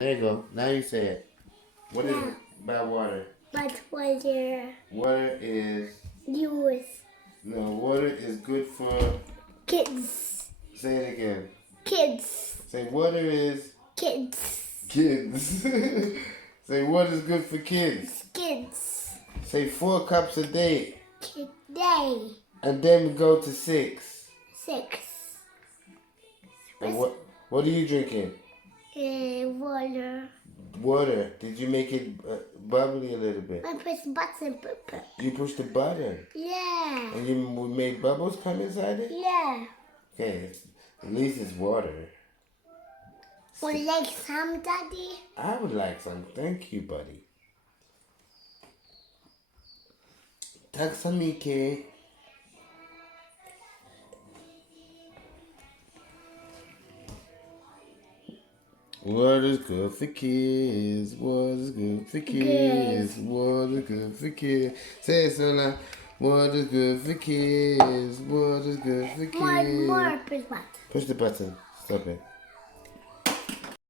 There you go. Now you say it. What is Yeah. it about water? But water Water is... use No, water is good for... kids. Say it again. Kids. Say water is... Kids. Kids. Say water is good for kids. Kids. Say 4 cups a day. Day. And then we go to 6. 6. And what are you drinking? Water. Water. Did you make it bubbly a little bit? I push button. You pushed the button. Yeah. And you made bubbles come inside it? Yeah. Okay. At least it's water. Would you like some, Daddy? I would like some. Thank you, buddy. Tack så mycket. What is good for kids? What is good for kids? What is good for kids? Say it so loud. What is good for kids? What is good for kids? More push button. Push the button. Stop it.